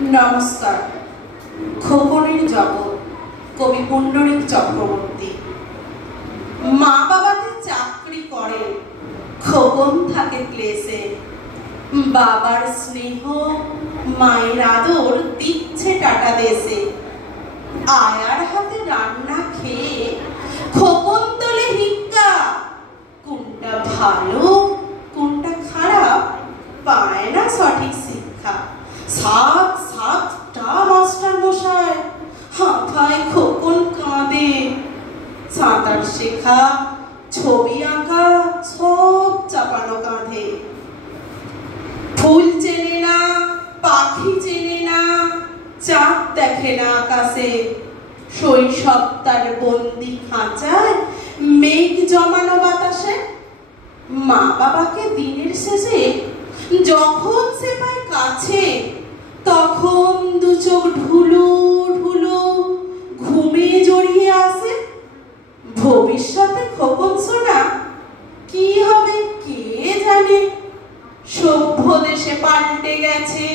নমস্কার। খোকনের জগৎ, কবি পুণ্ডরিক চক্রবর্তী। মা বাবাতে চাকরি করে, খোকন থাকে ক্লেশে। বাবার স্নেহ মায়ের আদর দিচ্ছে টাটা দেশে। আয়ার হাতে রান্না খেয়ে খোকন তোলে হিক্কা। কোনটা ভালো কোনটা খারাপ পায় না সঠিক শিক্ষা। সাত সাতটা মাস্টার মশাই, হাঁপায় খোকন কাঁদে। সাঁতার শেখা, ছবি আঁকা সব চাপানো কাঁধে। ফুল চেনে না, পাখি চেনে না, চাঁদ দেখে না আকাশে। শৈশব তার বন্দি খাঁচায়, মেঘ জমানো বাতাসে। মা বাবাকে দিনের শেষে যখন সে পায় কাছে, তখন দু চোখ ঢুলু ঢুলু ঘুমে জড়িয়ে আসে। ভবিষ্যতে খোকন সোনা কি হবে কে জানে। সভ্য দেশে পাল্টে গেছে